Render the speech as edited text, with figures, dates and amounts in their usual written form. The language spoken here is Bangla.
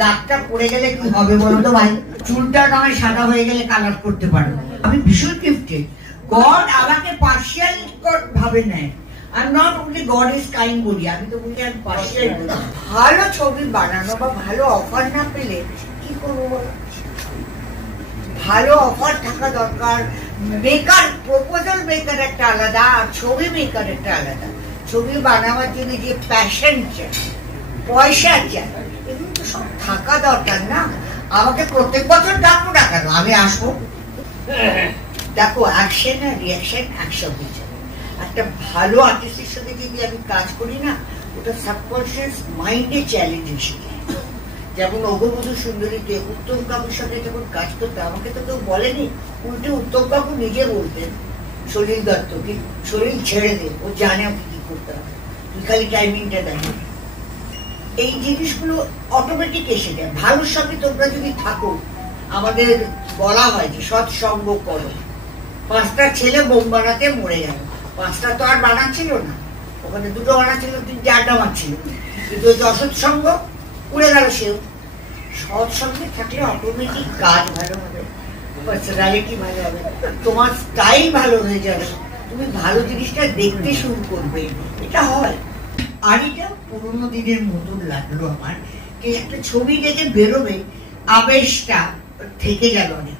দাগটা পড়ে গেলে কি হবে বলো তো ভাই? চুলটা নয় সাদা হয়ে গেলে কালার করতে পারো। আমি ভীষণ গিফটেড। গড আমাকে পার্সিয়াল ভাবে নেয়। Are not only god is kind বলি, আমি তো বলি আমি পার্সিয়াল বলি। ভালো ছবি বানানো বা ভালো অফার না পেলে কি করবো? ভালো অফার থাকা দরকার। মেকার, প্রপোজাল মেকার একটা আলাদা, আর ছবি মেকার একটা আলাদা। ছবি বানাবার জন্য যে প্যাশন চাই, পয়সা চাই, এগুলো তো সব থাকা দরকার না? আমাকে প্রত্যেক বছর ডাকবো না কেন? আমি আসবো। দেখো, অ্যাকশন আর রিয়াকশন একসাথে যাবে। একটা ভালো আর্টিস্টের সাথে যদি আমি কাজ করি না, ওটা সাবকনশিয়াস মাইন্ডে চ্যালেঞ্জ এসে যায়। যেমন অঘবধূ সুন্দরীতে উত্তম বাবুর সাথে যখন কাজ করতে, আমাকে তো কেউ বলেনি, উল্টে উত্তম বাবু নিজে বলতেন সলিল দত্তকে, সলিল ছেড়ে দে, ও জানে ওকে কি করতে হবে, তুই খালি টাইমিংটা দেখে। এই জিনিসগুলো অটোমেটিক এসে যায়। ভালোর সঙ্গে তোমরা যদি থাকো, আমাদের বলা হয় যে সৎসঙ্গ করো। 5টা ছেলে বোম বানাতে মরে গেল, 5টা তো আর বানাচ্ছিল না, ওখানে 2টো বানাচ্ছিল, 3-4টা মারছিল, কিন্তু ওই অসৎসঙ্গ উড়ে গেল সেও। সৎসঙ্গে থাকলে অটোমেটিক কাজ ভালো হবে, পার্সোনালিটি ভালো হবে, তোমার স্টাইল ভালো হয়ে যাবে, তুমি ভালো জিনিসটা দেখতে শুরু করবে। এটা হয়। আর এটা পুরোনো দিনের মতন লাগলো আমার, যে একটা ছবি দেখে বেরোবে, আবেশটা থেকে গেল অনেক।